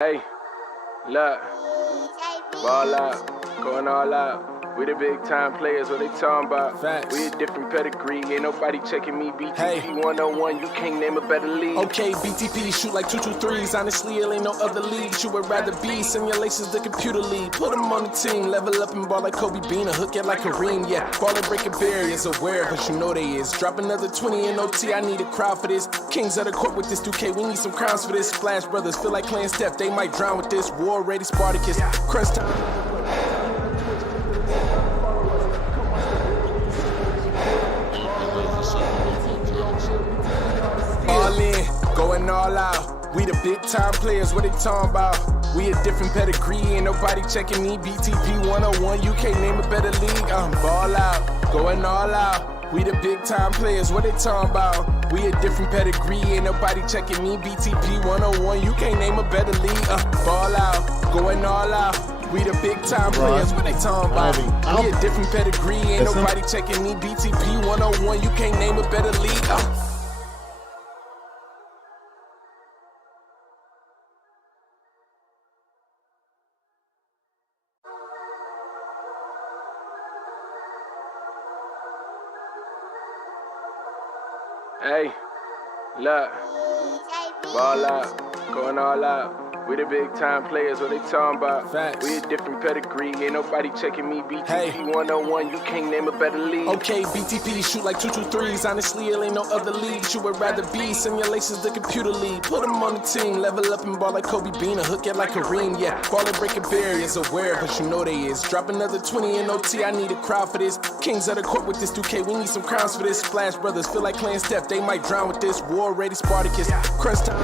Hey, look, ball out, going all out. We the big time players, what they talking about? Facts. We a different pedigree, ain't nobody checking me. BTP Hey. 101, you can't name a better league. Okay, BTP shoot like 2-2-3s. Honestly, it ain't no other league you would rather be. Simulations, the computer league. Put them on the team, level up and ball like Kobe Bean, a hook it like Kareem. Yeah, ball and breaking barriers, aware, but you know they is. Drop another 20 in OT, I need a crowd for this. Kings of the court with this 2K, we need some crowns for this. Splash Brothers feel like playing Steph, they might drown with this. War ready Spartacus, crunch time. All in, going all out. We the big time players, what they talking about? We a different pedigree, ain't nobody checking me. BTP 101, you can't name a better league. Ball out, going all out. We the big time players, what they talking about? We a different pedigree, ain't nobody checking me. BTP 101, you can't name a better league. Ball out, going all out. We the big time players, what they talking about? We a different pedigree, ain't nobody checking me. BTP 101, you can't name a better league. Hey, look, ball out, going all out. We the big time players, what they talking about? Facts. We a different pedigree, ain't nobody checking me. BTP Hey. 101, you can't name a better league. Okay, BTP shoot like 2-2-3s. Honestly, it ain't no other league you would rather be. Simulations, the computer league. Put them on the team, level up and ball like Kobe Bean, a hook it like Kareem. Yeah, ball and breaking barriers, aware, but you know they is. Drop another 20 in OT, I need a crowd for this. Kings of the court with this 2K, we need some crowns for this. Splash Brothers feel like playing Steph, they might drown with this. War ready Spartacus, crunch time.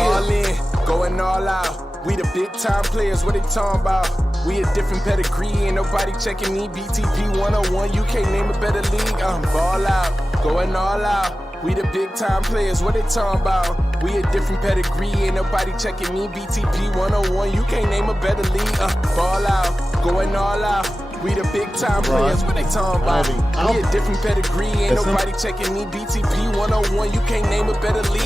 All in, going all out. We the big time players, what they talking about? We a different pedigree, ain't nobody checking me. BTP 101, you can't name a better league. Ball out, going all out. We the big time players, what they talking about? We a different pedigree, ain't nobody checking me. BTP 101, you can't name a better league. Ball out, going all out. We the big time players, what they talking about? We a different pedigree, ain't nobody checking me. BTP 101, you can't name a better league.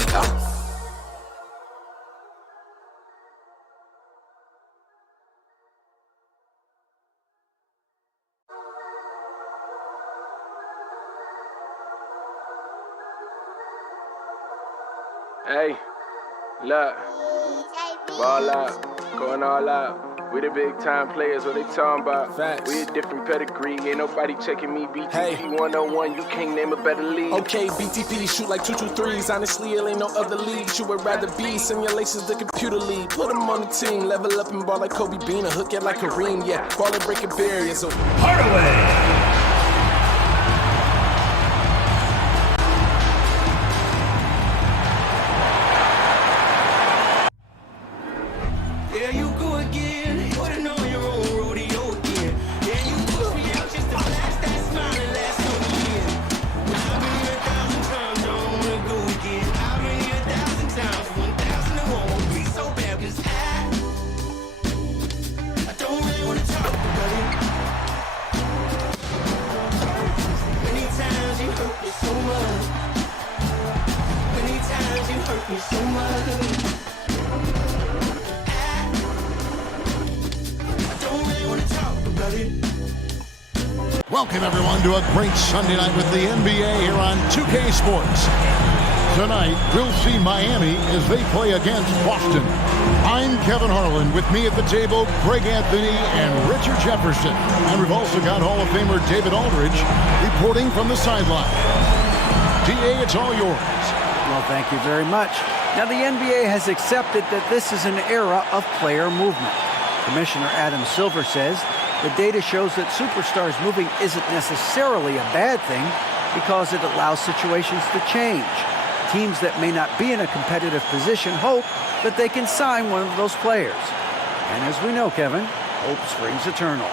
Hey, look, ball out, going all out. We the big time players, what they talking about? Facts. We a different pedigree, ain't nobody checking me. BTP Hey. 101, you can't name a better league. Okay, BTP shoot like 2-2-3s. Honestly, it ain't no other league you would rather be. Simulations, the computer league. Put them on the team, level up and ball like Kobe Bean, a hook it like Kareem. Yeah, ball and breaking barriers. Hardaway. There you go again. You would've known your own rodeo again. Yeah, you pushed me out just to flash that smile and last on the year. I've been here 1,000 times, I don't wanna go again. I've been here 1,000 times, 1,000 and one won't be so bad, 'cause I don't really wanna talk about it. Many times you hurt me so much. Many times you hurt me so much. Welcome everyone to a great Sunday night with the NBA here on 2K Sports. Tonight, we'll see Miami as they play against Boston. I'm Kevin Harlan. With me at the table, Greg Anthony and Richard Jefferson. And we've also got Hall of Famer David Aldridge reporting from the sideline. DA, it's all yours. Well, thank you very much. Now, the NBA has accepted that this is an era of player movement. Commissioner Adam Silver says the data shows that superstars moving isn't necessarily a bad thing because it allows situations to change. Teams that may not be in a competitive position hope that they can sign one of those players. And as we know, Kevin, hope springs eternal.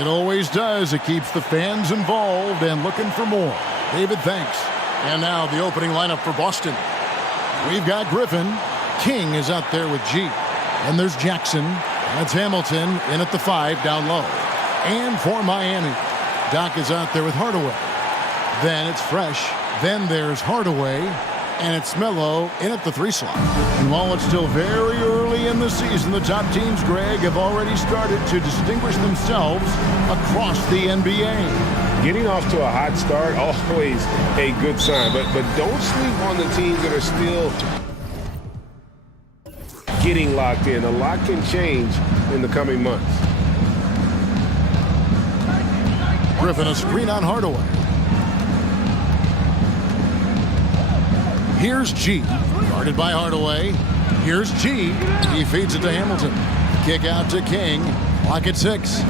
It always does. It keeps the fans involved and looking for more. David, thanks. And now the opening lineup for Boston. We've got Griffin. King is out there with G. And there's Jackson. That's Hamilton in at the 5 down low. And for Miami, Doc is out there with Hardaway. Then it's Fresh. Then there's Hardaway. And it's Melo in at the 3 slot. And while it's still very early in the season, the top teams, Greg, have already started to distinguish themselves across the NBA. Getting off to a hot start, always a good sign. But don't sleep on the teams that are still getting locked in. A lot can change in the coming months. Griffin, a screen on Hardaway. Here's G, guarded by Hardaway. Here's G. He feeds it to Hamilton. Kick out to King. Clock at 6.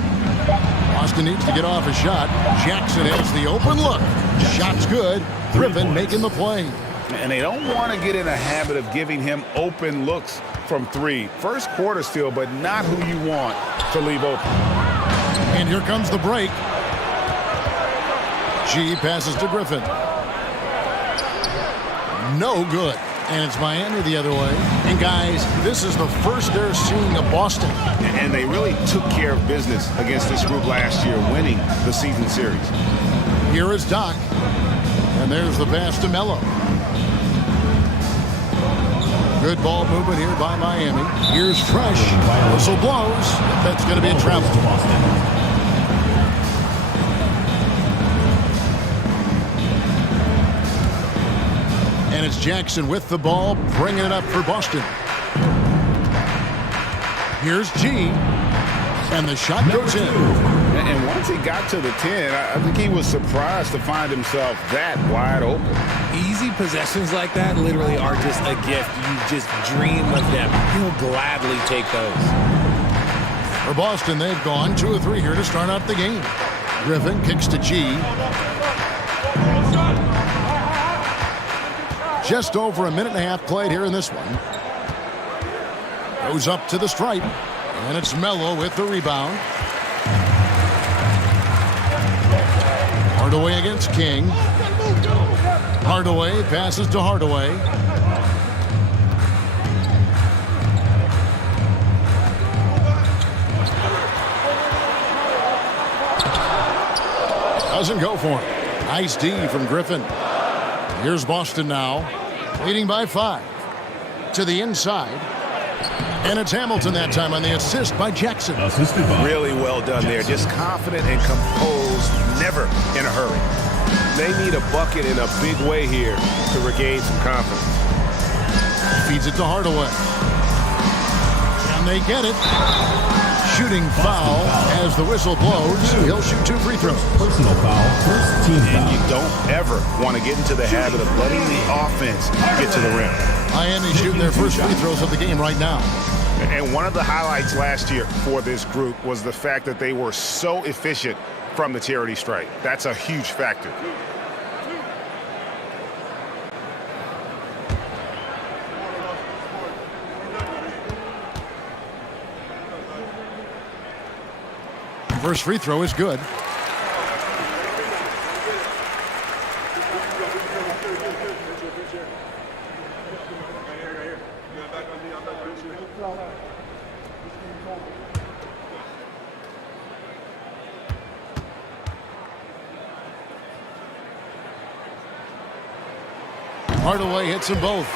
Boston needs to get off a shot. Jackson has the open look. Shot's good. Griffin making the play. And they don't want to get in a habit of giving him open looks from 3. First quarter still, but not who you want to leave open. And here comes the break. G passes to Griffin. No good. And it's Miami the other way. And guys, this is the first they're seeing of Boston. And they really took care of business against this group last year, winning the season series. Here is Doc. And there's the pass to Melo. Good ball movement here by Miami. Here's Fresh. Whistle blows. That's going to be a travel. And it's Jackson with the ball, bringing it up for Boston. Here's G. And the shot goes in. And once he got to the 10, I think he was surprised to find himself that wide open. Easy possessions like that literally are just a gift. You just dream of them. He'll gladly take those. For Boston, they've gone 2 of 3 here to start out the game. Griffin kicks to G. Just over a minute and a half played here in this one. Goes up to the stripe. And it's Melo with the rebound. Hardaway against King. Hardaway passes to Hardaway. Doesn't go for it. Nice D from Griffin. Here's Boston now, leading by 5. To the inside. And it's Hamilton that time on the assist by Jackson. Really well done there. Just confident and composed, never in a hurry. They need a bucket in a big way here to regain some confidence. Feeds it to Hardaway. And they get it. Shooting foul as the whistle blows. He'll shoot 2 free throws. Personal foul, first team foul. And you don't ever want to get into the habit of letting the offense get to the rim. Miami shooting their first free throws of the game right now. And one of the highlights last year for this group was the fact that they were so efficient from the charity stripe. That's a huge factor. First free throw is good. Hardaway hits them both.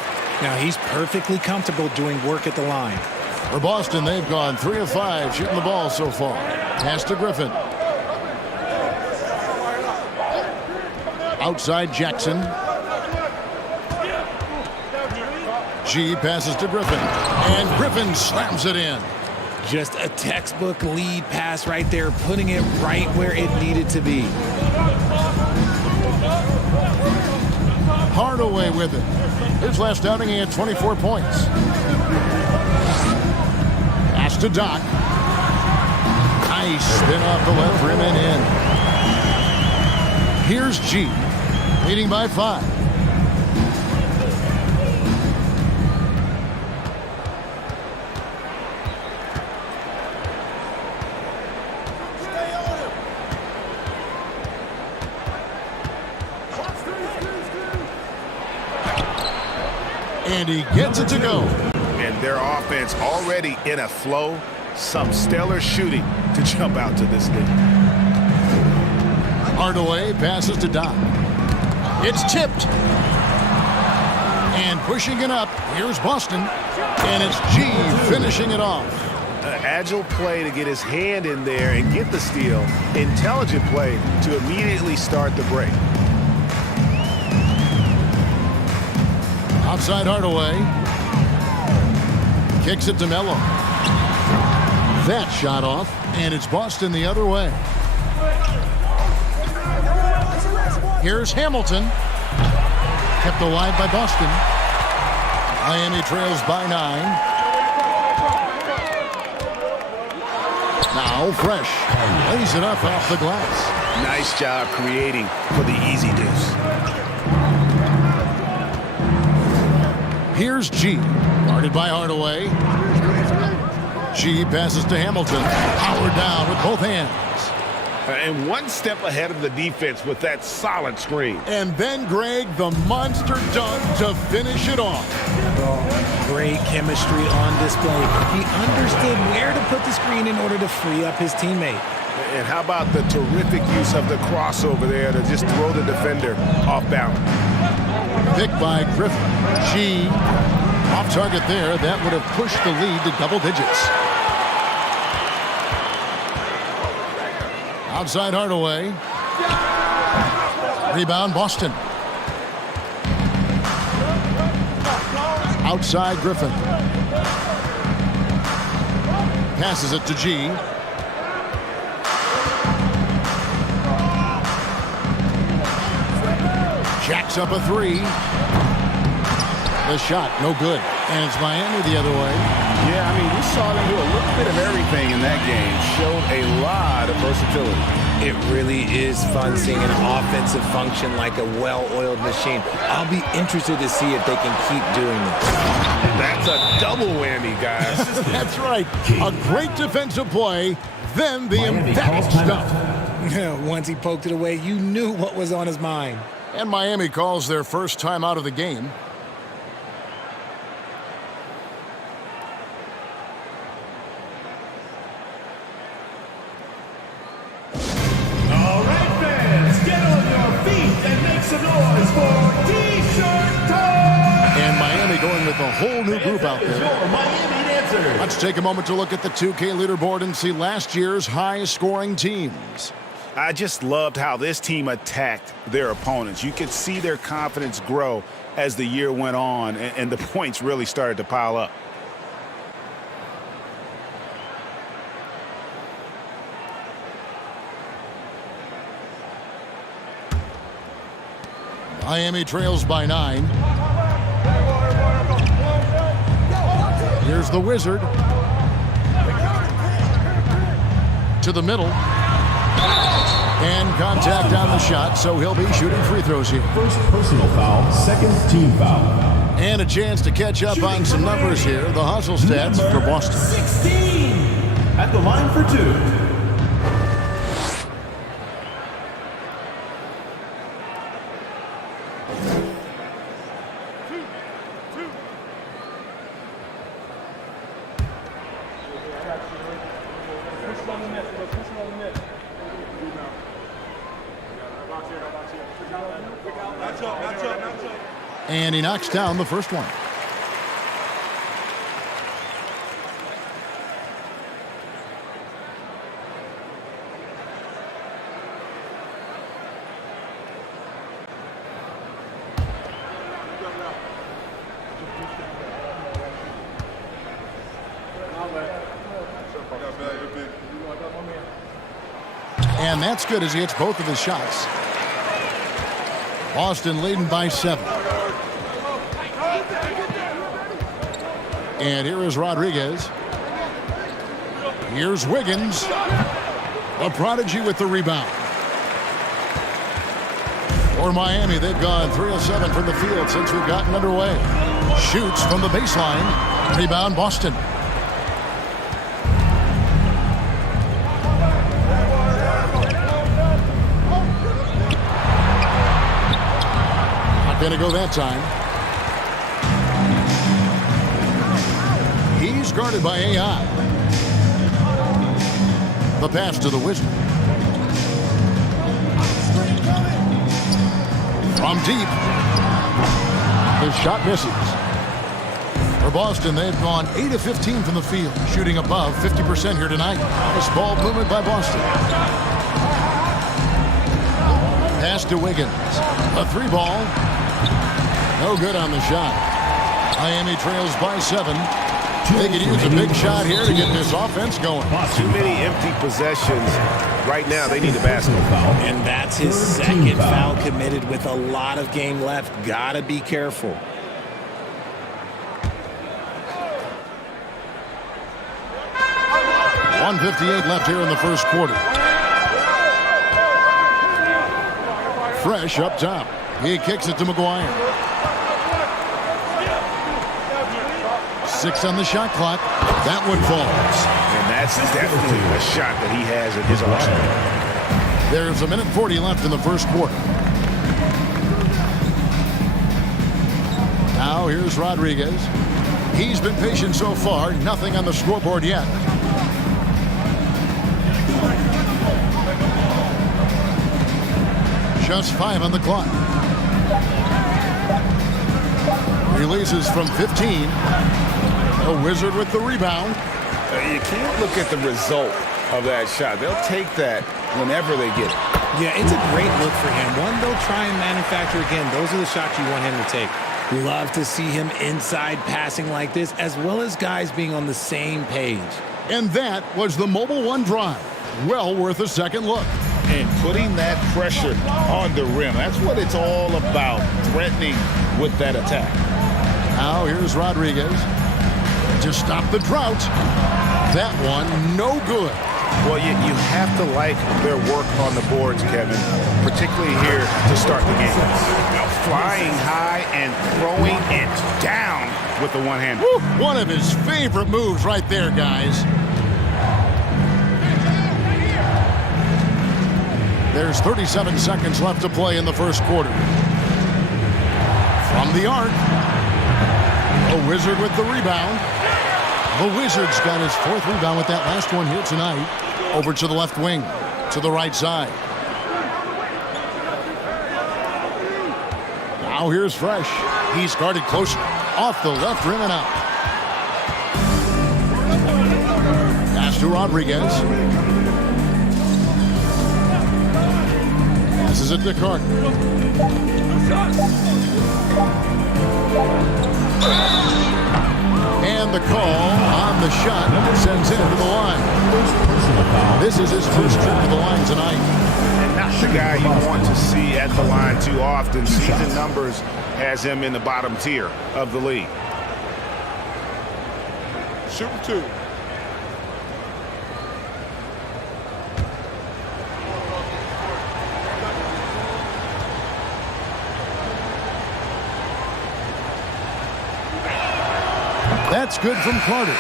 Now he's perfectly comfortable doing work at the line. For Boston, they've gone 3 of 5 shooting the ball so far. Pass to Griffin. Outside Jackson. G passes to Griffin. And Griffin slams it in. Just a textbook lead pass right there, putting it right where it needed to be. Hardaway with it. His last outing, he had 24 points. Pass to Doc. Nice spin off the left rim and in. Here's G, leading by 5. And he gets it to go. And their offense already in a flow. Some stellar shooting to jump out to this lead. Hardaway passes to Doc. It's tipped. And pushing it up, here's Boston. And it's G finishing it off. Agile play to get his hand in there and get the steal. Intelligent play to immediately start the break. Outside Hardaway. Kicks it to Melo. That shot off, and it's Boston the other way. Here's Hamilton. Kept alive by Boston. Miami trails by 9. Now Fresh lays it up off the glass. Nice job creating for the easy deuce. Here's G. Guarded by Hardaway. G passes to Hamilton. Powered down with both hands. And one step ahead of the defense with that solid screen. And then, Greg, the monster dunk to finish it off. Oh, great chemistry on display. He understood where to put the screen in order to free up his teammate. And how about the terrific use of the crossover there to just throw the defender off balance. Picked by Griffin. G off target there. That would have pushed the lead to double digits. Outside Hardaway. Rebound Boston. Outside Griffin. Passes it to G. Jacks up a 3. The shot, no good. And it's Miami the other way. Yeah, I mean, we saw them do a little bit of everything in that game. Showed a lot of versatility. It really is fun seeing an offensive function like a well-oiled machine. I'll be interested to see if they can keep doing this. That's a double whammy, guys. That's right. A great defensive play, then the emphatic stuff. Once he poked it away, you knew what was on his mind. And Miami calls their first time out of the game. All right, fans, get on your feet and make some noise for T-shirt time! And Miami going with a whole new group out there. Your Miami dancers. Let's take a moment to look at the 2K leaderboard and see last year's high-scoring teams. I just loved how this team attacked their opponents. You could see their confidence grow as the year went on, and the points really started to pile up. Miami trails by 9. Here's the Wizard. To the middle. And contact on the shot, so he'll be shooting free throws here. First personal foul, second team foul. And a chance to catch up on some numbers here. The hustle stats for Boston. 16 at the line for 2. And he knocks down the first one. And that's good as he hits both of his shots. Boston leading by 7. And here is Rodriguez. Here's Wiggins. A prodigy with the rebound. For Miami, they've gone 3 of 7 from the field since we've gotten underway. Shoots from the baseline. Rebound Boston. Not going to go that time. He's guarded by AI. The pass to the Wizard. From deep. The shot misses. For Boston, they've gone 8 of 15 from the field, shooting above 50% here tonight. Nice ball movement by Boston. Pass to Wiggins. A 3-ball. No good on the shot. Miami trails by 7. They could use a big shot here to get this offense going. Too many empty possessions. Right now, they need a basket. And that's his second foul committed with a lot of game left. Gotta be careful. .158 left here in the first quarter. Fresh up top. He kicks it to McGuire. 6 on the shot clock. That one falls. And that's definitely a shot that he has in his arsenal. There's 1:40 left in the first quarter. Now here's Rodriguez. He's been patient so far. Nothing on the scoreboard yet. Just 5 on the clock. Releases from 15. A Wizard with the rebound. You can't look at the result of that shot. They'll take that whenever they get it. Yeah, it's a great look for him. One they'll try and manufacture again. Those are the shots you want him to take. Love to see him inside passing like this, as well as guys being on the same page. And that was the Mobile One drive. Well worth a second look. And putting that pressure on the rim. That's what it's all about, threatening with that attack. Now here's Rodriguez to stop the drought. That one, no good. Well, you have to like their work on the boards, Kevin, particularly here to start the game. Flying high and throwing it down with the one-hand. One of his favorite moves right there, guys. There's 37 seconds left to play in the first quarter. From the arc, a Wizard with the rebound. The Wizards got his 4th rebound with that last one here tonight. Over to the left wing, to the right side. Now here's Fresh. He's guarded closer. Off the left rim and out. Pass to Rodriguez. Passes it to Carter. And the call on the shot sends him to the line. This is his first trip to the line tonight. And not the guy you want to see at the line too often. Season numbers has him in the bottom tier of the league. Shooting 2. That's good from Carter.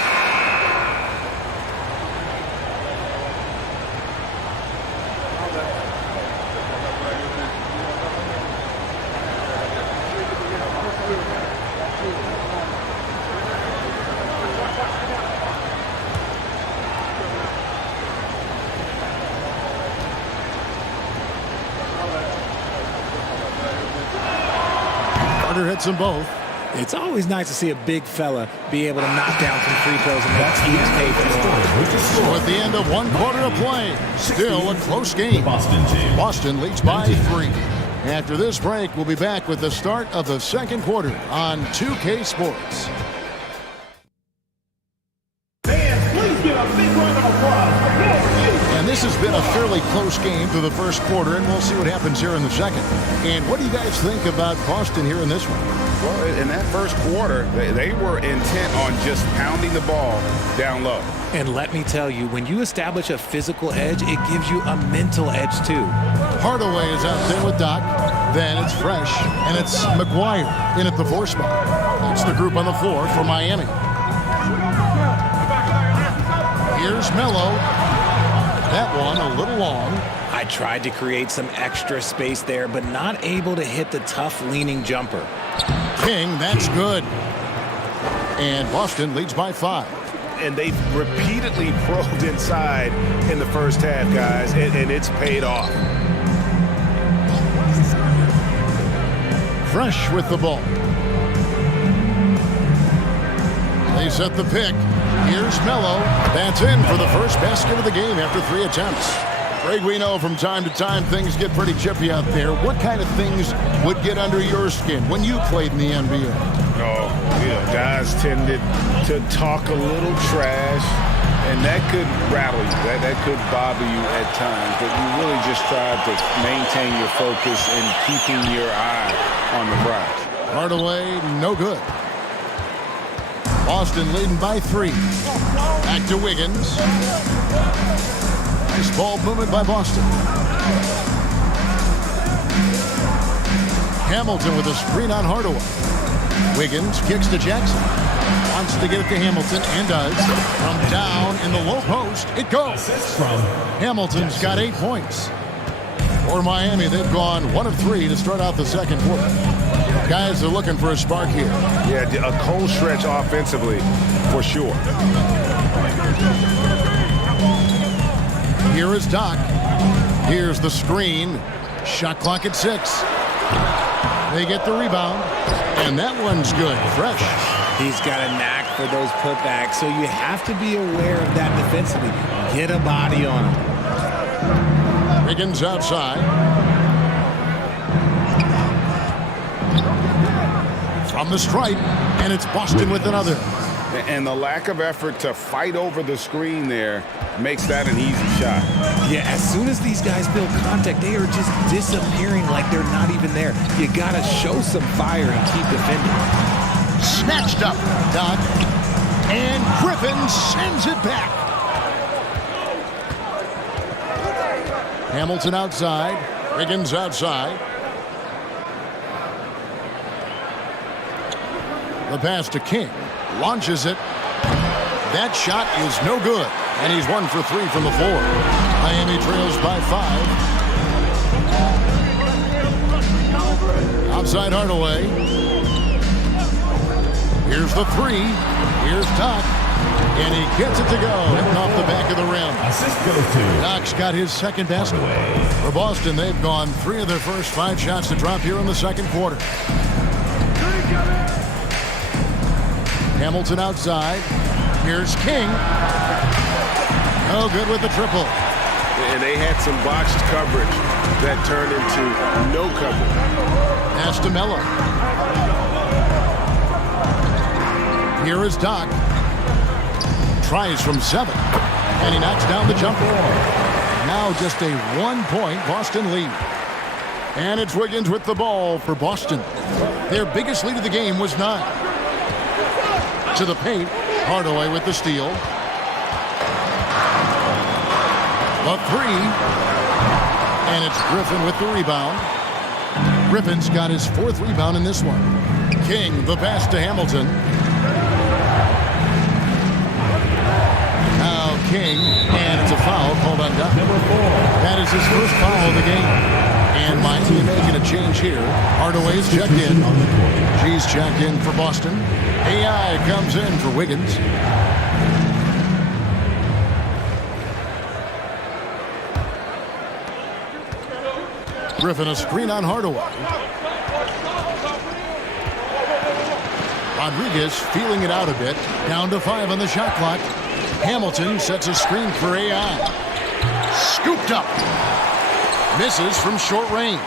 Carter hits them both. It's always nice to see a big fella be able to knock down some free throws and make teams pay for them. So at the end of 1 quarter of play, still a close game. Boston leads by 3. After this break, we'll be back with the start of the second quarter on 2K Sports. Fans, please give a big round of applause. And this has been a fairly close game through the first quarter, and we'll see what happens here in the second. And what do you guys think about Boston here in this one? Well, in that first quarter, they were intent on just pounding the ball down low. And let me tell you, when you establish a physical edge, it gives you a mental edge too. Hardaway is out there with Doc. Then it's Fresh, and it's McGuire in at the 4 spot. That's the group on the floor for Miami. Here's Melo. That one a little long. I tried to create some extra space there, but not able to hit the tough leaning jumper. King, that's good. And Boston leads by 5. And they've repeatedly probed inside in the first half, guys, and it's paid off. Fresh with the ball. They set the pick. Here's Mello. That's in for the first basket of the game after 3 attempts. Greg, we know from time to time things get pretty chippy out there. What kind of things would get under your skin when you played in the NBA? Guys tended to talk a little trash, and that could rattle you. That could bother you at times, but you really just tried to maintain your focus and keeping your eye on the prize. Hardaway, no good. Boston leading by 3. Back to Wiggins. Nice ball movement by Boston. Hamilton with a screen on Hardaway. Wiggins kicks to Jackson. Wants to get it to Hamilton and does. From down in the low post, it goes. Hamilton's got 8 points. For Miami, they've gone 1 of 3 to start out the second quarter. Guys are looking for a spark here. Yeah, a cold stretch offensively, for sure. Here is Doc. Here's the screen. Shot clock at 6. They get the rebound, and that one's good. Fresh. He's got a knack for those putbacks, so you have to be aware of that defensively. Get a body on him. Wiggins outside. From the stripe, and it's Boston with another. And the lack of effort to fight over the screen there makes that an easy shot. Yeah, as soon as these guys build contact, they are just disappearing like they're not even there. You got to show some fire and keep defending. Snatched up, Doc. And Griffin sends it back. Hamilton outside. Wiggins outside. The pass to King. Launches it. That shot is no good. And he's 1 for 3 from the floor. Miami trails by 5. Outside Hardaway. Here's the 3. Here's Doc. And he gets it to go. Hitting off the back of the rim. Assist goes to Doc's got his second basket. For Boston, they've gone 3 of their first 5 shots to drop here in the second quarter. Hamilton outside. Here's King. No good with the triple. And they had some botched coverage that turned into no coverage. Pass to Mello. Here is Doc. Tries from 7. And he knocks down the jumper. Now just a 1-point Boston lead. And it's Wiggins with the ball for Boston. Their biggest lead of the game was 9. To the paint. Hardaway with the steal. The 3. And it's Griffin with the rebound. Griffin's got his 4th rebound in this one. King, the pass to Hamilton. Now King, and it's a foul called on Doc. That is his first foul of the game. And Miami making a change here. Hardaway's checked in. She's checked in for Boston. AI comes in for Wiggins. Griffin a screen on Hardaway. Rodriguez feeling it out a bit. Down to 5 on the shot clock. Hamilton sets a screen for AI. Scooped up. Misses from short range.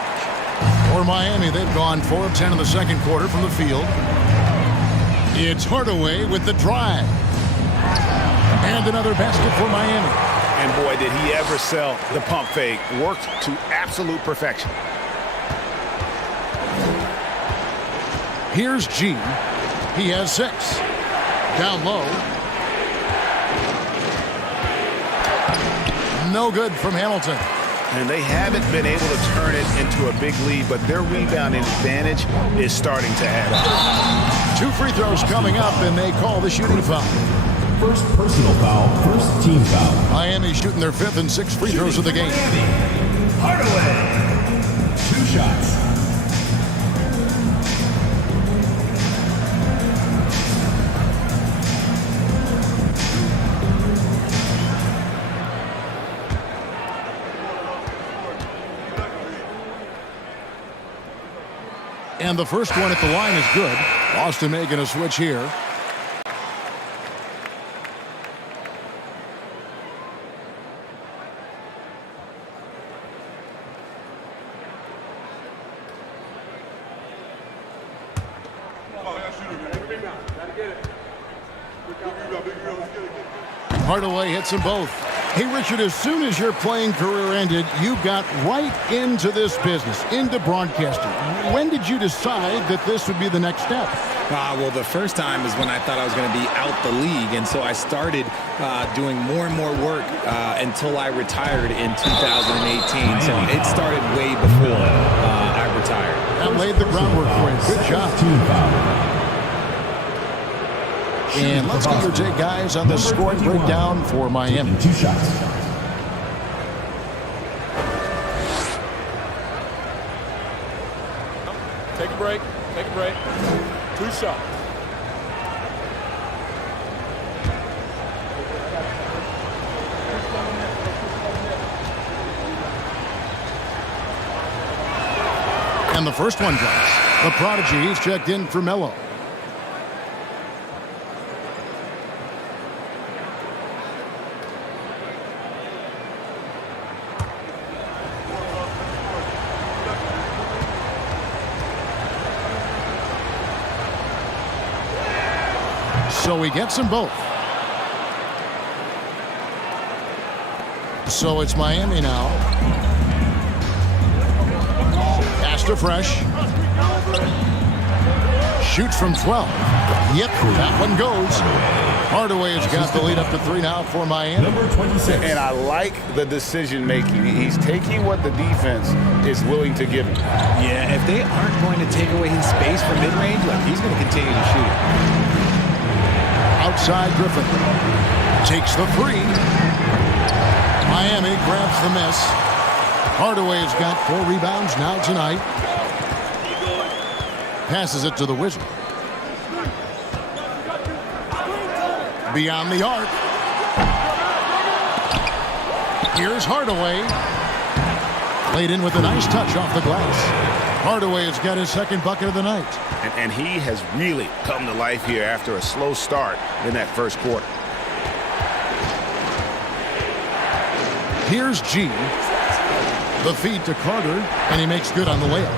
For Miami, they've gone 4 of 10 in the second quarter from the field. It's Hardaway with the drive. And another basket for Miami. And boy, did he ever sell the pump fake. Worked to absolute perfection. Here's G. He has 6. Down low. No good from Hamilton. And they haven't been able to turn it into a big lead, but their rebounding advantage is starting to add up. 2 free throws coming up, and they call the shooting foul. first personal foul, first team foul. Miami shooting their 5th and 6th free throws of the game. Hardaway, 2 shots. And the first one at the line is good. Boston making a switch here. Hardaway hits them both. Hey, Richard, as soon as your playing career ended, you got right into this business, into broadcasting. When did you decide that this would be the next step? Well, the first time is when I thought I was going to be out the league, and so I started doing more and more work until I retired in 2018. So it started way before I retired. That laid the groundwork for you. Good job. And let's get your take, guys, on the scoring breakdown for Miami. 2 shots. Take a break. Take a break. 2 shots. And the first one goes. The prodigy, he's checked in for Melo. So he gets them both. So it's Miami now. Pass to Fresh. Shoots from 12. Yep, that one goes. Hardaway has got the lead up to 3 now for Miami. Number 26. And I like the decision making. He's taking what the defense is willing to give him. Yeah, if they aren't going to take away his space from mid-range, he's going to continue to shoot it. Outside Griffin. Takes the 3. Miami grabs the miss. Hardaway's got 4 rebounds now tonight. Passes it to the Wizard. Beyond the arc. Here's Hardaway. Laid in with a nice touch off the glass. Hardaway has got his second bucket of the night. And he has really come to life here after a slow start in that first quarter. Here's G. The feed to Carter, and he makes good on the layup.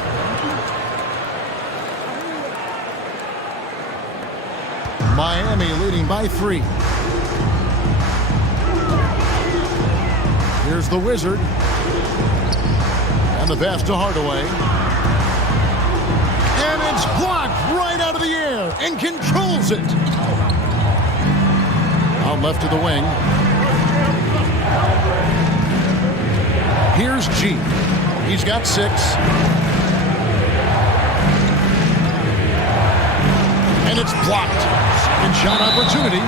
Miami leading by 3. Here's the Wizard. And the pass to Hardaway. And it's blocked right out of the air and controls it. Out left to the wing. Here's G. He's got 6. And it's blocked. Second shot opportunity.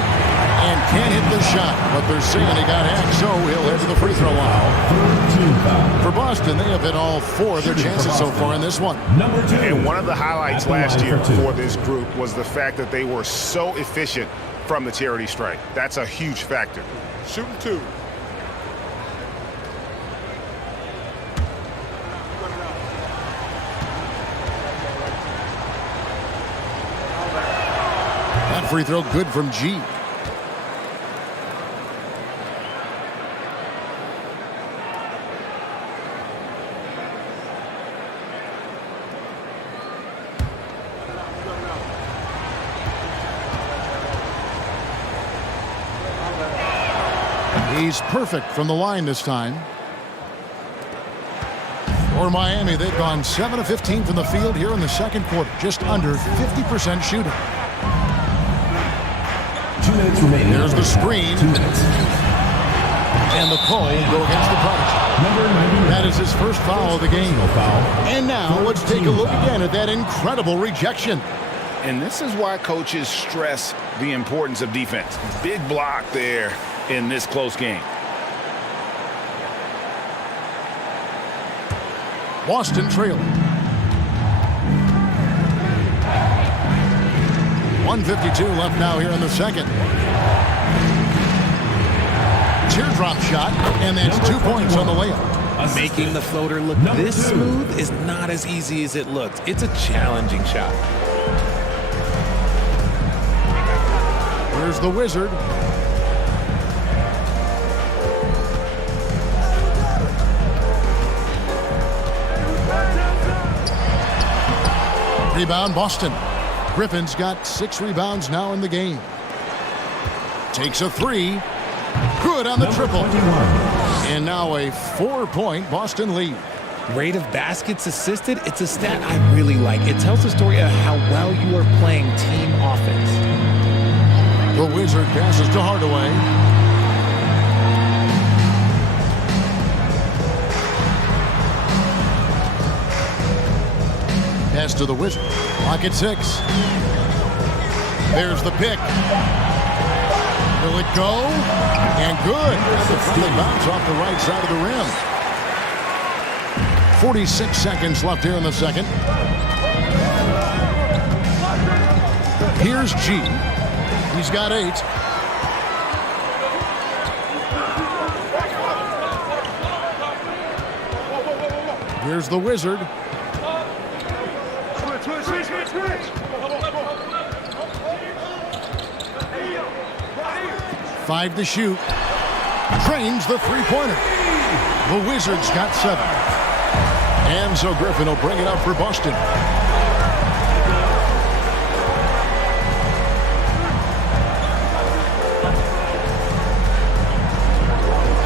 And can't hit the shot. But they're saying he got hacked, so he'll head to the free throw line. For Boston, they have hit all 4 of their chances so far in this one. Number 2. And one of the highlights last year for this group was the fact that they were so efficient from the charity stripe. That's a huge factor. Shooting 2. That free throw good from G. He's perfect from the line this time. For Miami, they've gone 7 of 15 from the field here in the second quarter. Just under 50% shooting. 2 minutes remaining. There's the screen. 2 minutes. And the call will go against the Prodigy. Number 99. That is his first foul of the game. Foul. And now let's take a look again at that incredible rejection. And this is why coaches stress the importance of defense. Big block there in this close game. Boston trailing. 1:52 left now here in the second. Teardrop shot, and that's 2 points on the layup. Making the floater look this smooth is not as easy as it looks. It's a challenging shot. Here's the Wizard. Rebound, Boston. Griffin's got 6 rebounds now in the game. Takes a 3. Good on the triple. And now a 4-point Boston lead. Rate of baskets assisted, it's a stat I really like. It tells the story of how well you are playing team offense. The Wizard passes to Hardaway. Pass to the Wizard. Clock at 6. There's the pick. Will it go? And good. That's a friendly bounce off the right side of the rim. 46 seconds left here in the second. Here's G. He's got 8. Here's the Wizard. Five to shoot. Drains the three-pointer. The Wizards got 7. And so Griffin will bring it up for Boston.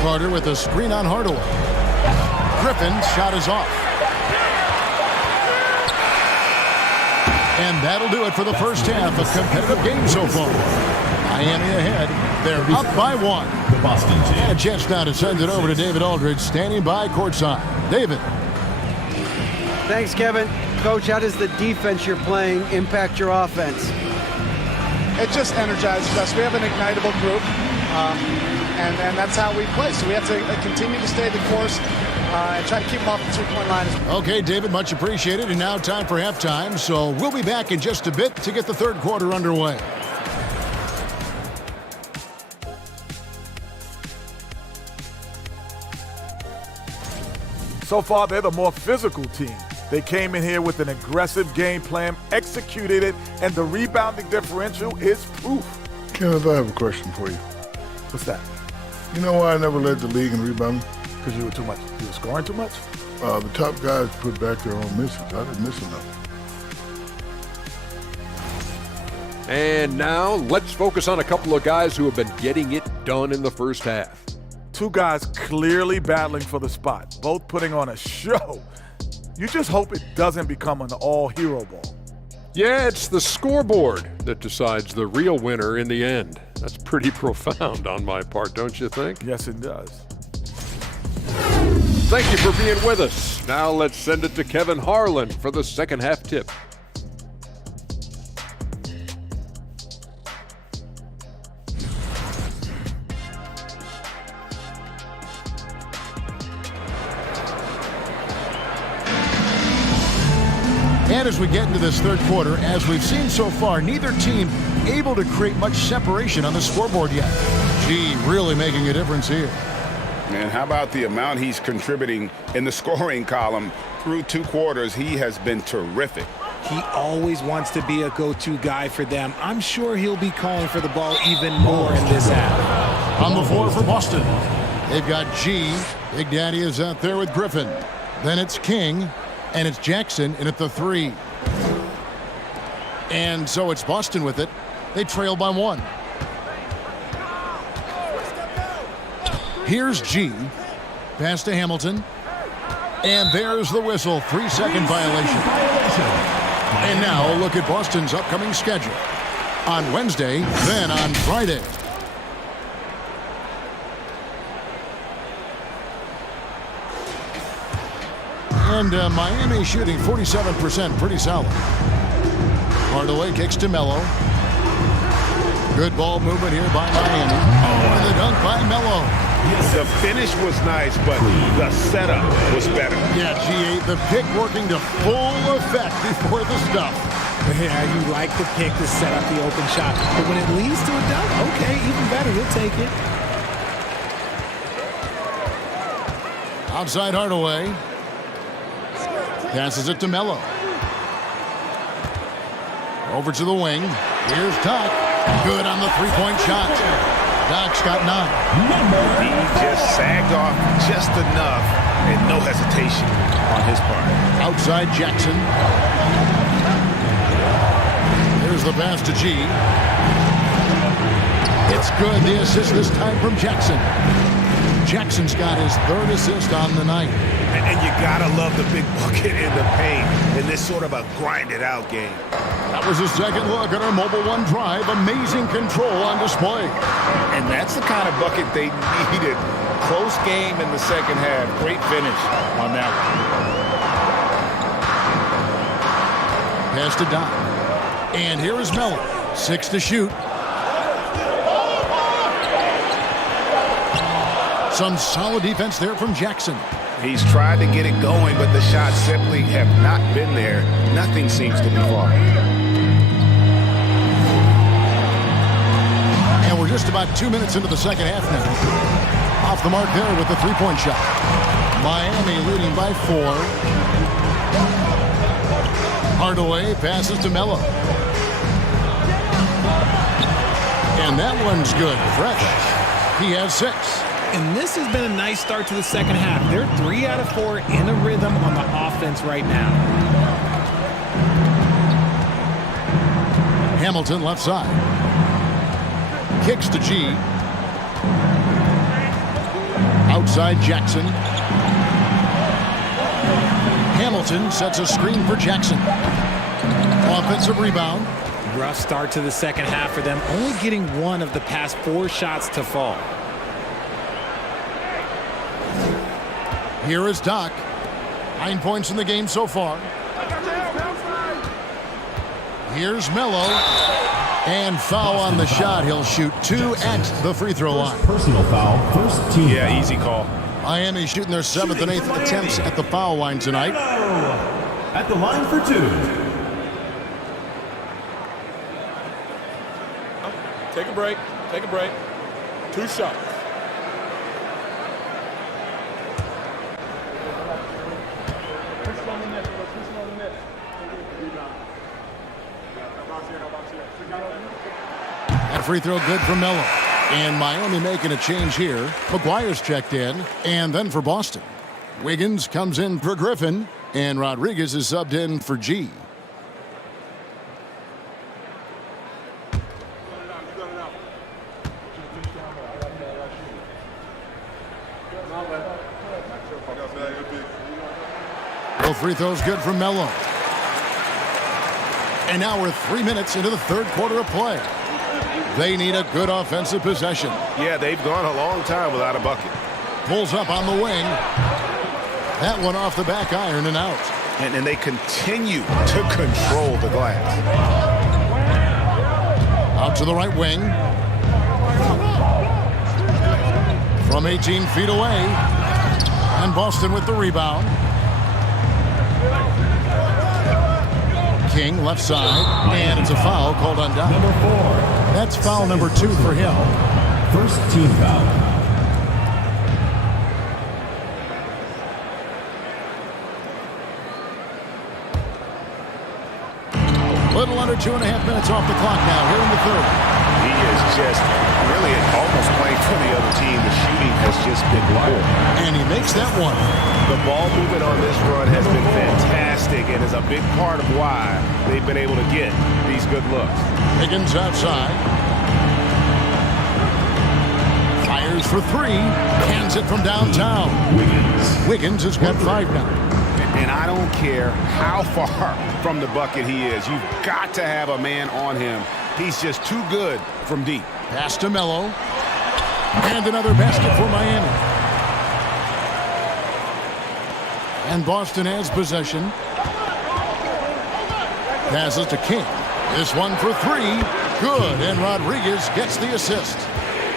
Carter with a screen on Hardaway. Griffin's shot is off. And that'll do it for the first half. A competitive game so far. Miami ahead. They're up by 1. The Boston team. And a chance now to send it over to David Aldridge, standing by courtside. David. Thanks, Kevin. Coach, how does the defense you're playing impact your offense? It just energizes us. We have an ignitable group, and that's how we play. So we have to continue to stay the course and try to keep them off the three-point line. Okay, David, much appreciated. And now time for halftime. So we'll be back in just a bit to get the third quarter underway. So far, they're the more physical team. They came in here with an aggressive game plan, executed it, and the rebounding differential is proof. Kenneth, I have a question for you. What's that? You know why I never led the league in rebounding? Because you were too much. You were scoring too much? The top guys put back their own misses. I didn't miss enough. And now let's focus on a couple of guys who have been getting it done in the first half. 2 guys clearly battling for the spot, both putting on a show. You just hope it doesn't become an all-hero ball. Yeah, it's the scoreboard that decides the real winner in the end. That's pretty profound on my part, don't you think? Yes, it does. Thank you for being with us. Now let's send it to Kevin Harlan for the second half tip. And as we get into this third quarter, as we've seen so far, neither team able to create much separation on the scoreboard yet. G really making a difference here. And how about the amount he's contributing in the scoring column through 2 quarters? He has been terrific. He always wants to be a go-to guy for them. I'm sure he'll be calling for the ball even more in this half. On the floor for Boston, they've got G. Big Daddy is out there with Griffin. Then it's King. And it's Jackson in at the 3. And so it's Boston with it. They trail by 1. Here's G. Pass to Hamilton. And there's the whistle. 3-second violation. And now a look at Boston's upcoming schedule. On Wednesday, then on Friday. And Miami shooting 47%, pretty solid. Hardaway kicks to Melo. Good ball movement here by Miami. Oh, and the dunk by Melo. The finish was nice, but the setup was better. Yeah, G8, the pick working to full effect before the stuff. Yeah, you like the pick to set up the open shot. But when it leads to a dunk, okay, even better, you'll take it. Outside Hardaway. Passes it to Melo. Over to the wing. Here's Doc. Good on the three-point shot. Doc's got 9. He just sagged off just enough and no hesitation on his part. Outside Jackson. Here's the pass to G. It's good. The assist this time from Jackson. Jackson's got his 3rd assist on the night. And you gotta love the big bucket in the paint in this sort of a grinded-out game. That was a second look at our Mobile One drive. Amazing control on display. And that's the kind of bucket they needed. Close game in the second half. Great finish on that one. Pass to Doc. And here is Melo. 6 to shoot. Some solid defense there from Jackson. He's tried to get it going, but the shots simply have not been there. Nothing seems to be falling. And we're just about 2 minutes into the second half now. Off the mark there with the three-point shot. Miami leading by 4. Hardaway passes to Melo. And that one's good. Fresh. He has 6. And this has been a nice start to the second half. They're 3 out of 4 in a rhythm on the offense right now. Hamilton left side. Kicks to G. Outside Jackson. Hamilton sets a screen for Jackson. Offensive rebound. Rough start to the second half for them, only getting 1 of the past 4 shots to fall. Here is Doc. 9 points in the game so far. Here's Melo. And foul on the shot. He'll shoot 2 at the free throw line. Personal foul, first team. Yeah, easy call. Miami shooting their 7th and 8th attempts at the foul line tonight. At the line for 2. Take a break. Take a break. 2 shots. That free throw good for Melo. And Miami making a change here. McGuire's checked in. And then for Boston, Wiggins comes in for Griffin. And Rodriguez is subbed in for G. Both free throws good for Melo. And now we're 3 minutes into the third quarter of play. They need a good offensive possession. Yeah, they've gone a long time without a bucket. Pulls up on the wing. That one off the back iron and out. And they continue to control the glass. Out to the right wing. From 18 feet away. And Boston with the rebound. King left side. And it's a foul called on Doc. Number 4. That's foul number 2 for him. First team foul. Little under 2.5 minutes off the clock now here in the third. He is just really almost playing for the other team. The shooting has just been poor. And he makes that one. The ball movement on this run has been fantastic and is a big part of why they've been able to get these good looks. Higgins outside. Fires for 3. Hands it from downtown. Wiggins has got 5 now. And I don't care how far from the bucket he is. You've got to have a man on him. He's just too good from deep. Pass to Melo. And another basket for Miami. And Boston has possession. Passes to King. This one for 3. Good. And Rodriguez gets the assist.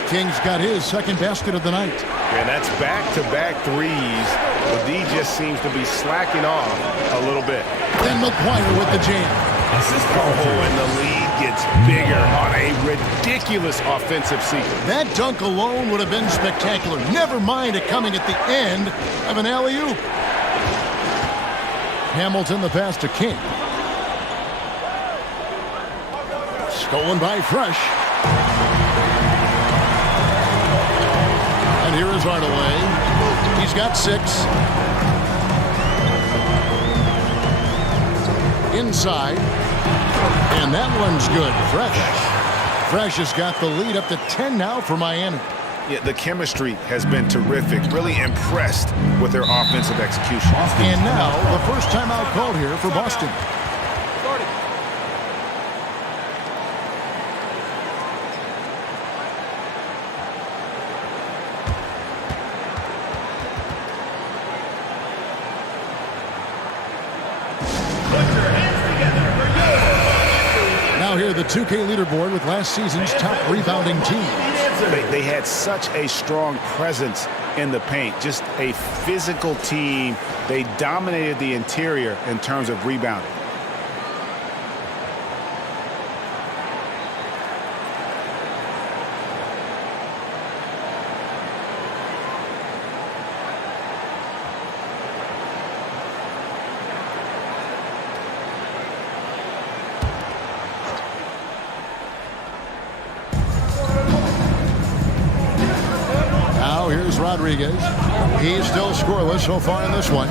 King's got his second basket of the night. And that's back-to-back threes. The D just seems to be slacking off a little bit. Then McGuire with the jam. Oh, and the lead gets bigger on a ridiculous offensive sequence. That dunk alone would have been spectacular. Never mind it coming at the end of an alley-oop. Hamilton the pass to King. Stolen by Fresh. And here is Hardaway. He's got 6. Inside. And that one's good. Fresh has got the lead up to 10 now for Miami. Yeah, the chemistry has been terrific. Really impressed with their offensive execution. And now the first timeout called here for Boston. Now here the 2K leaderboard with last season's top rebounding team. They had such a strong presence in the paint, just a physical team. They dominated the interior in terms of rebounding. Here's Rodriguez. He's still scoreless so far in this one.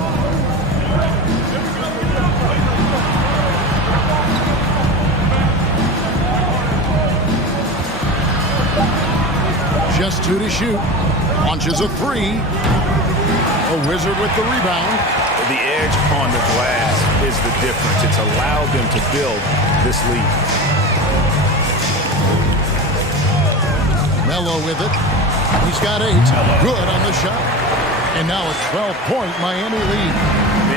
Just 2 to shoot. Launches a 3. A Wizard with the rebound. The edge on the glass is the difference. It's allowed them to build this lead. Melo with it. He's got 8. Good on the shot. And now a 12-point Miami lead.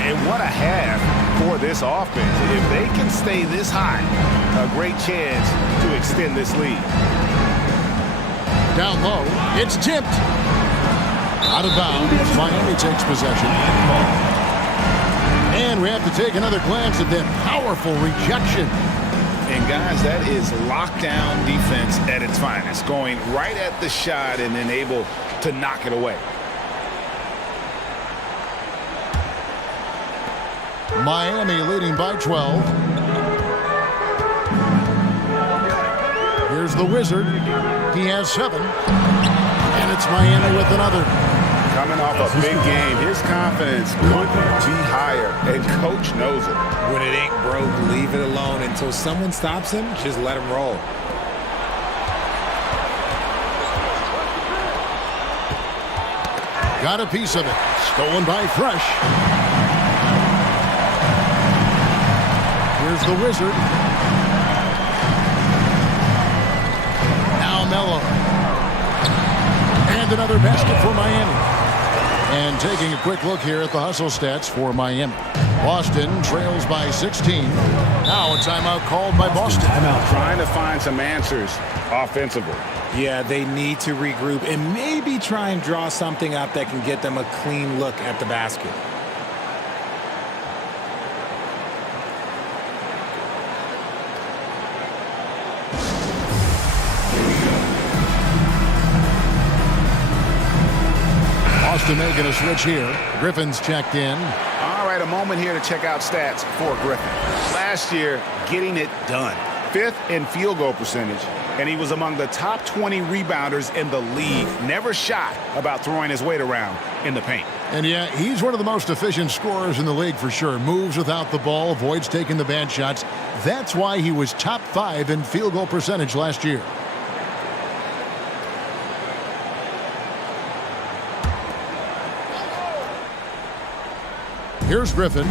And what a half for this offense. If they can stay this high, a great chance to extend this lead. Down low. It's tipped. Out of bounds. Miami takes possession. And we have to take another glance at that powerful rejection. And guys, that is lockdown defense at its finest, going right at the shot and then able to knock it away. Miami leading by 12. Here's the Wizard. He has 7. And it's Miami with another. Coming off a big game, his confidence couldn't be higher, and coach knows it. When it ain't broke, leave it alone until someone stops him. Just let him roll. Got a piece of it. Stolen by Fresh. Here's the Wizard. Now Melo. And another basket for Miami. And taking a quick look here at the hustle stats for Miami. Boston trails by 16. Now a timeout called by Boston. Trying to find some answers offensively. Yeah, they need to regroup and maybe try and draw something up that can get them a clean look at the basket. Boston making a switch here. Griffin's checked in. All right, a moment here to check out stats for Griffin. Last year, getting it done. 5th in field goal percentage, and he was among the top 20 rebounders in the league. Never shy about throwing his weight around in the paint. And yeah, he's one of the most efficient scorers in the league for sure. Moves without the ball, avoids taking the bad shots. That's why he was top 5 in field goal percentage last year. Here's Griffin.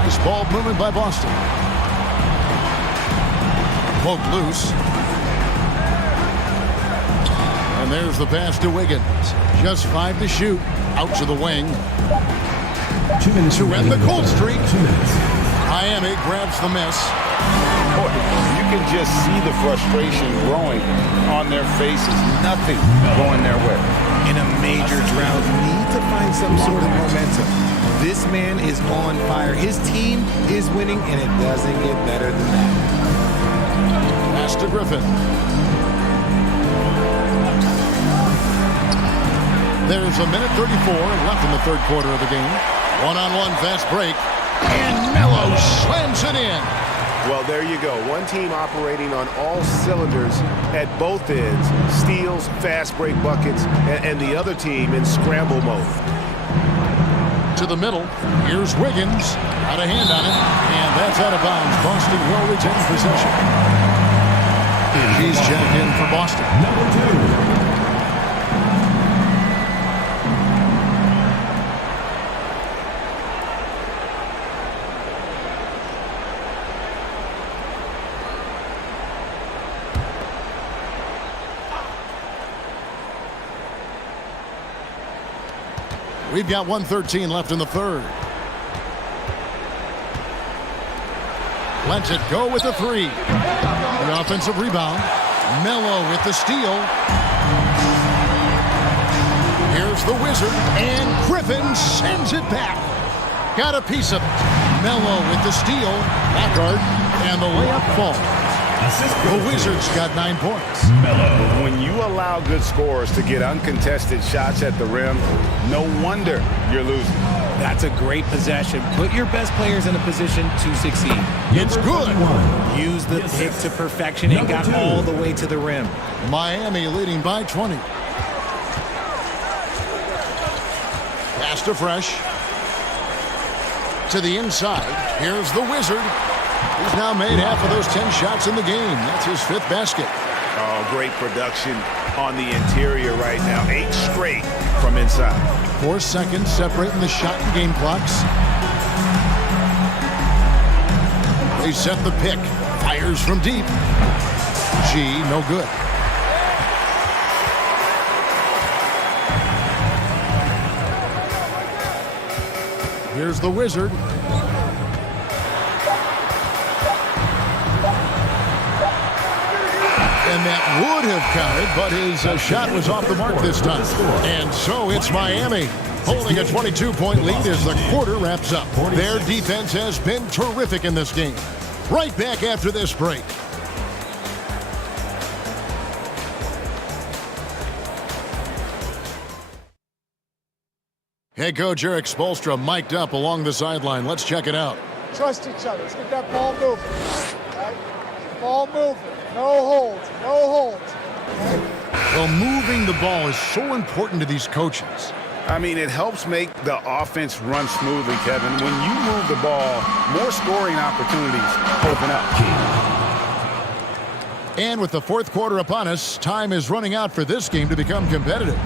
Nice ball movement by Boston. Poked loose. And there's the pass to Wiggins. Just 5 to shoot. Out to the wing. 2 minutes to end the cold streak. 2 minutes. Miami grabs the miss. Boy, you can just see the frustration growing on their faces. Nothing going their way. In a major drought, need to find some sort of momentum. This man is on fire. His team is winning, and it doesn't get better than that. Pass to Griffin. There's a minute 34 left in the third quarter of the game. One-on-one fast break. And Melo slams it in. Well, there you go. One team operating on all cylinders at both ends. Steals, fast break buckets, and the other team in scramble mode. To the middle. Here's Wiggins. Got a hand on it. And that's out of bounds. Boston will retain possession. He's checked in for Boston. Number 2. We've got 1:13 left in the third. Lets it go with the three. The offensive rebound. Melo with the steal. Here's the Wizard, and Griffin sends it back. Got a piece of it. Melo with the steal. Backyard, and the layup falls. The Wizards got 9 points. When you allow good scorers to get uncontested shots at the rim, no wonder you're losing. That's a great possession. Put your best players in a position to succeed. It's good. Use the pick to perfection and got all the way to the rim. Miami leading by 20. Pass to Fresh. To the inside. Here's the Wizard. He's now made half of those 10 shots in the game. That's his 5th basket. Oh, great production on the interior right now. 8 straight from inside. 4 seconds separating the shot and game clocks. They set the pick. Fires from deep. G, no good. Here's the Wizard. And that would have counted, but his shot was off the mark this time. And so it's Miami holding a 22-point lead as the quarter wraps up. Their defense has been terrific in this game. Right back after this break. Head coach Eric Spoelstra mic'd up along the sideline. Let's check it out. Trust each other. Let's get that ball moving. Right? Ball moving. No holds. No holds. Well, moving the ball is so important to these coaches. I mean, it helps make the offense run smoothly, Kevin. When you move the ball, more scoring opportunities open up. And with the fourth quarter upon us, time is running out for this game to become competitive.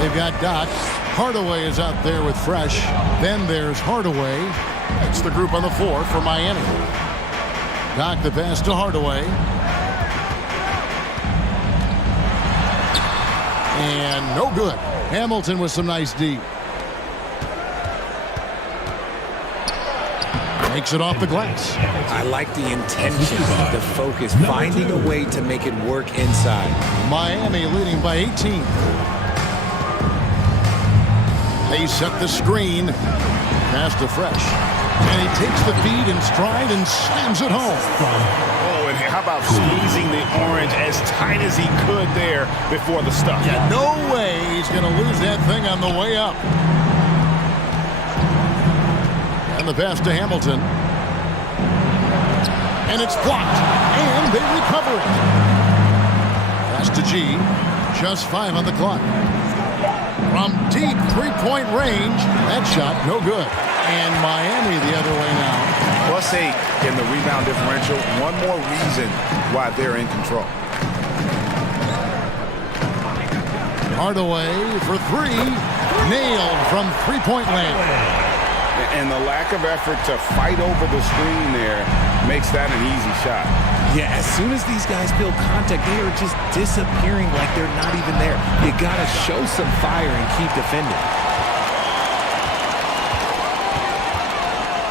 They've got Doc. Hardaway is out there with Fresh. Then there's Hardaway. That's the group on the floor for Miami. Doc the pass to Hardaway. And no good. Hamilton with some nice D. Makes it off the glass. I like the intention, the focus, finding a way to make it work inside. Miami leading by 18. They set the screen. Pass to Fresh. And he takes the feed in stride and slams it home. Oh, and how about squeezing the orange as tight as he could there before the stuff? Yeah, no way he's going to lose that thing on the way up. And the pass to Hamilton. And it's blocked. And they recover it. Pass to G. Just 5 on the clock. From deep three-point range, that shot no good. And Miami the other way now. +8 in the rebound differential. One more reason why they're in control. Hardaway for 3. Nailed from three-point land. And the lack of effort to fight over the screen there makes that an easy shot. Yeah, as soon as these guys feel contact, they are just disappearing like they're not even there. You got to show some fire and keep defending.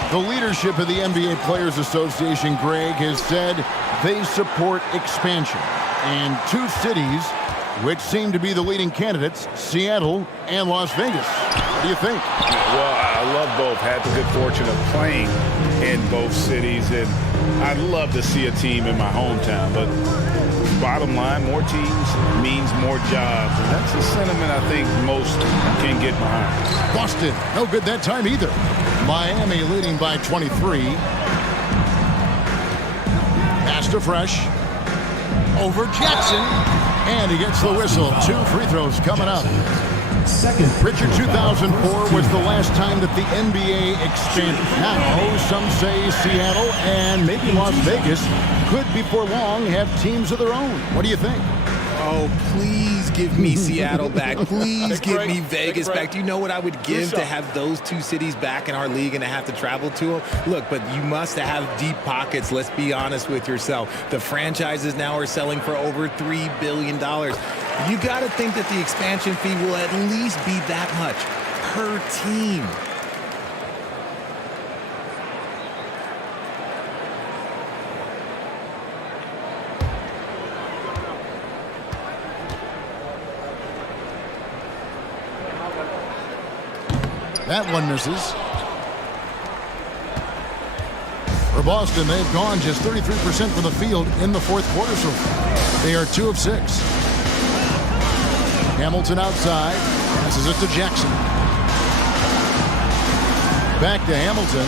The leadership of the NBA Players Association, Greg, has said they support expansion. And 2 cities, which seem to be the leading candidates, Seattle and Las Vegas. What do you think? Well, I love both. Had the good fortune of playing in both cities, and I'd love to see a team in my hometown. But bottom line, more teams means more jobs, and that's a sentiment I think most can get behind. Boston, no good that time either. Miami leading by 23. Pass to Fresh. Over Jackson. And he gets the whistle. 2 free throws coming up. Richard, 2004 was the last time that the NBA expanded. Now, some say Seattle and maybe Las Vegas could, before long, have teams of their own. What do you think? Oh, please give me Seattle back. Please give me Vegas back. Do you know what I would give to have those 2 cities back in our league and to have to travel to them? Look, but you must have deep pockets. Let's be honest with yourself. The franchises now are selling for over $3 billion. You got to think that the expansion fee will at least be that much per team. That one misses. For Boston, they've gone just 33% from the field in the fourth quarter so far. They are 2 of 6. Hamilton outside. Passes it to Jackson. Back to Hamilton.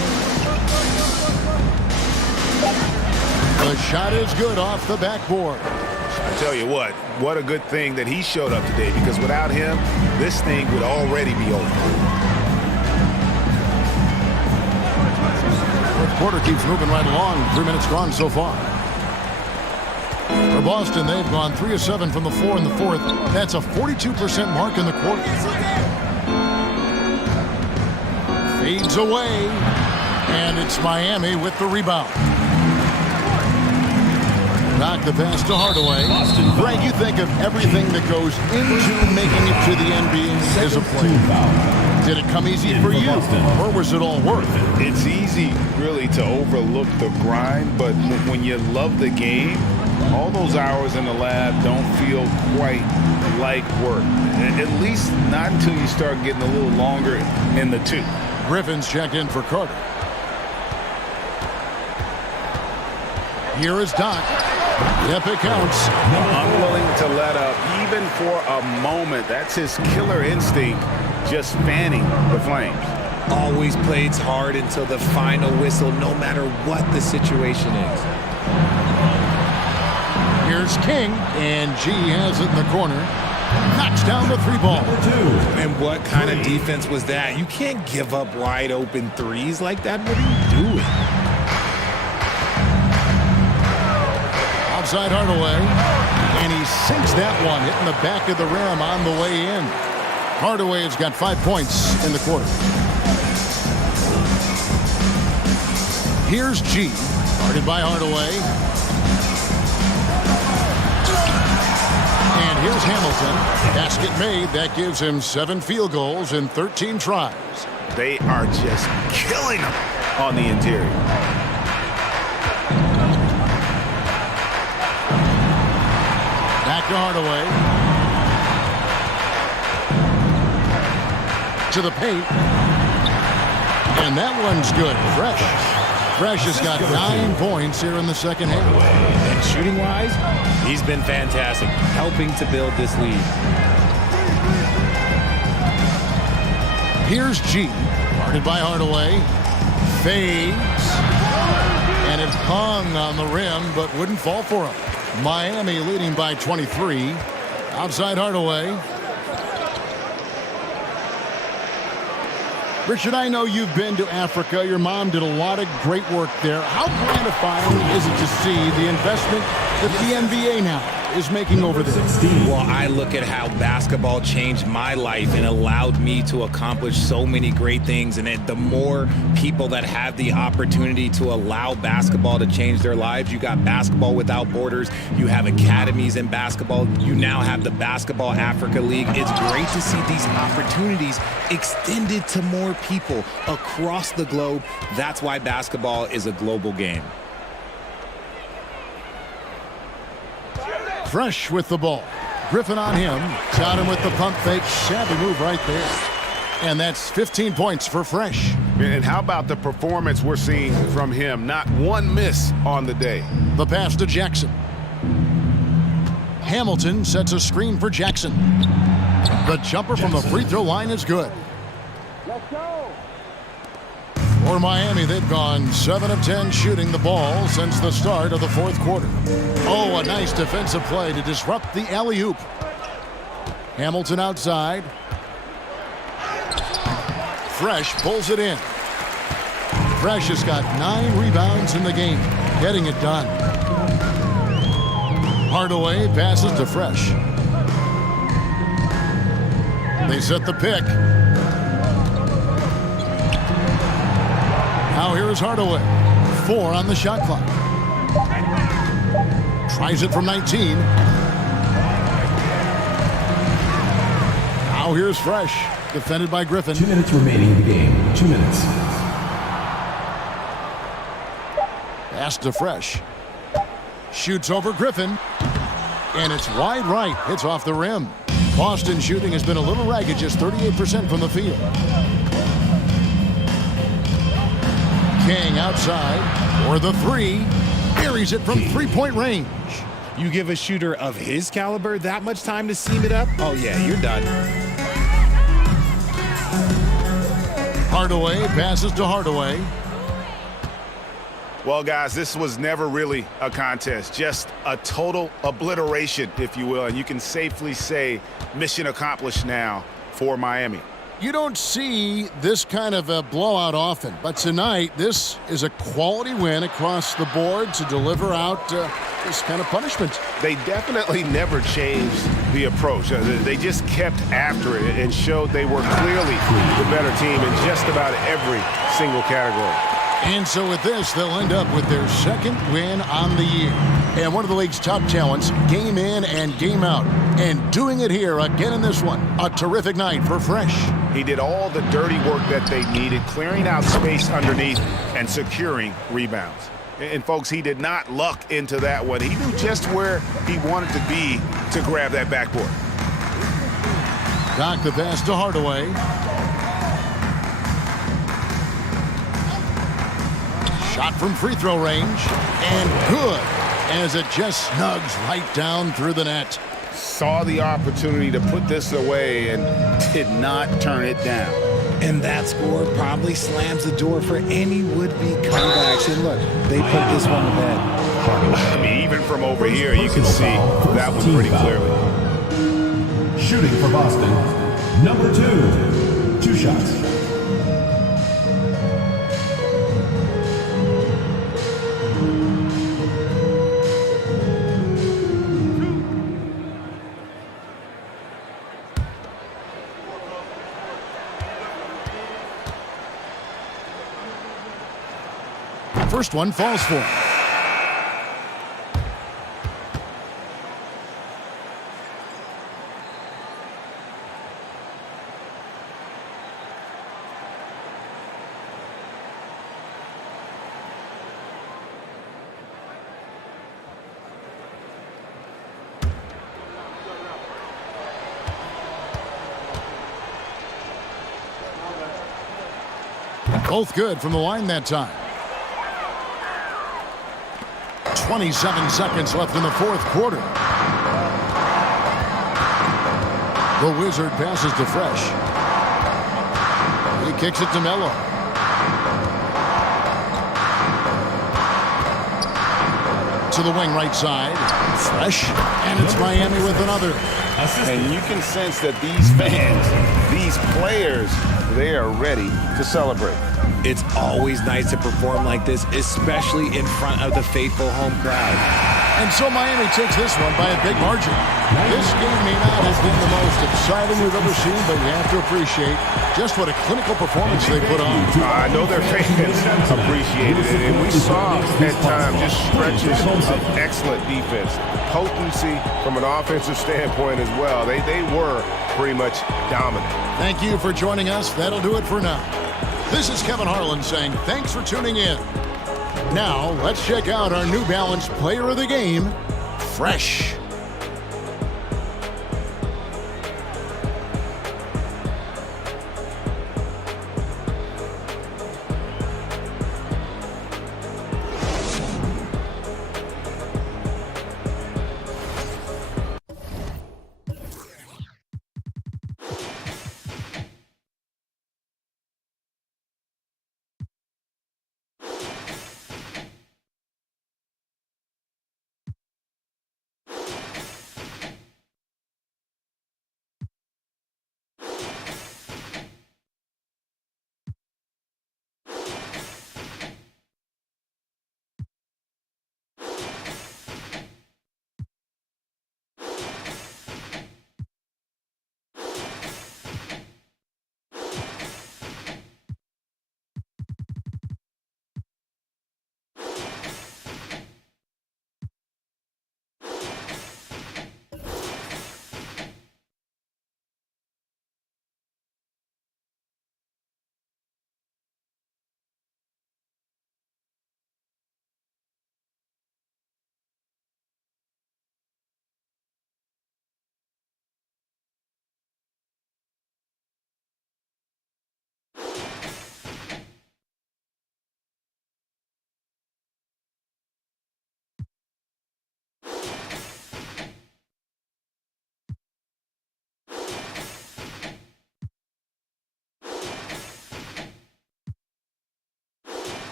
The shot is good off the backboard. I tell you what a good thing that he showed up today, because without him, this thing would already be over. Quarter keeps moving right along. 3 minutes gone so far. For Boston, they've gone 3 of 7 from the floor in the fourth. That's a 42% mark in the quarter. Fades away, and it's Miami with the rebound. Knock the pass to Hardaway. Greg, you think of everything that goes into making it to the NBA as a player. Did it come easy for you, or was it all worth it? It's easy, really, to overlook the grind, but when you love the game, all those hours in the lab don't feel quite like work. At least not until you start getting a little longer in the tooth. Griffin's checked in for Carter. Here is Doc. Yep, it counts. Unwilling to let up, even for a moment. That's his killer instinct, just fanning the flames. Always plays hard until the final whistle, no matter what the situation is. Here's King, and G has it in the corner. Knocks down the 3-ball. And what kind of defense was that? You can't give up wide open threes like that. What are you doing? Outside Hardaway, and he sinks that one, hitting the back of the rim on the way in. Hardaway has got 5 points in the quarter. Here's G, guarded by Hardaway. And here's Hamilton. Basket made. That gives him 7 field goals in 13 tries. They are just killing them on the interior. Back to Hardaway. To the paint. And that one's good. Fresh has got 9 points here in the second half. And shooting-wise, he's been fantastic, helping to build this lead. Here's G, guarded by Hardaway. Fades. And it hung on the rim, but wouldn't fall for him. Miami leading by 23. Outside Hardaway. Richard, I know you've been to Africa. Your mom did a lot of great work there. How gratifying is it to see the investment that the NBA now is making over there? Well, I look at how basketball changed my life and allowed me to accomplish so many great things. And the more people that have the opportunity to allow basketball to change their lives, you got Basketball Without Borders, you have academies in basketball, you now have the Basketball Africa League. It's great to see these opportunities extended to more people across the globe. That's why basketball is a global game. Fresh with the ball. Griffin on him. Got him with the pump fake. Savvy move right there. And that's 15 points for Fresh. And how about the performance we're seeing from him? Not one miss on the day. The pass to Jackson. Hamilton sets a screen for Jackson. The jumper from the free throw line is good. Let's go. For Miami, they've gone 7 of 10 shooting the ball since the start of the fourth quarter. Oh, a nice defensive play to disrupt the alley-oop. Hamilton outside. Fresh pulls it in. Fresh has got 9 rebounds in the game, getting it done. Hardaway passes to Fresh. They set the pick. Now here's Hardaway. 4 on the shot clock. Tries it from 19. Now here's Fresh. Defended by Griffin. 2 minutes remaining in the game. 2 minutes. Pass to Fresh. Shoots over Griffin. And it's wide right. Hits off the rim. Boston shooting has been a little ragged, just 38% from the field. King outside for the 3. Buries it from three-point range. You give a shooter of his caliber that much time to seam it up? Oh, yeah, you're done. Hardaway passes to Hardaway. Well, guys, this was never really a contest, just a total obliteration, if you will. And you can safely say mission accomplished now for Miami. You don't see this kind of a blowout often, but tonight this is a quality win across the board to deliver out this kind of punishment. They definitely never changed the approach. They just kept after it and showed they were clearly the better team in just about every single category. And so with this, they'll end up with their 2nd win on the year. And one of the league's top talents, game in and game out. And doing it here again in this one. A terrific night for Fresh. He did all the dirty work that they needed, clearing out space underneath and securing rebounds. And folks, he did not luck into that one. He knew just where he wanted to be to grab that backboard. Doc the pass to Hardaway. Shot from free throw range, and good, as it just snugs right down through the net. Saw the opportunity to put this away and did not turn it down. And that score probably slams the door for any would-be comebacks. And look, they put this one to bed. I mean, even from over here, you can see that one pretty clearly. Shooting for Boston, number 2. 2 shots. First one falls for him. Both good from the line that time. 27 seconds left in the fourth quarter. The Wizard passes to Fresh. He kicks it to Melo. To the wing right side. Fresh. And it's Miami with another. And you can sense that these fans, these players, they are ready to celebrate. It's always nice to perform like this, especially in front of the faithful home crowd. And so Miami takes this one by a big margin. This game may not have been the most exciting we've ever seen, but we have to appreciate just what a clinical performance they put on. I know their fans appreciated it, and we saw at times just stretches of excellent defense. Potency from an offensive standpoint as well. They were pretty much dominant. Thank you for joining us. That'll do it for now. This is Kevin Harlan saying thanks for tuning in. Now, let's check out our New Balance Player of the Game, Fresh.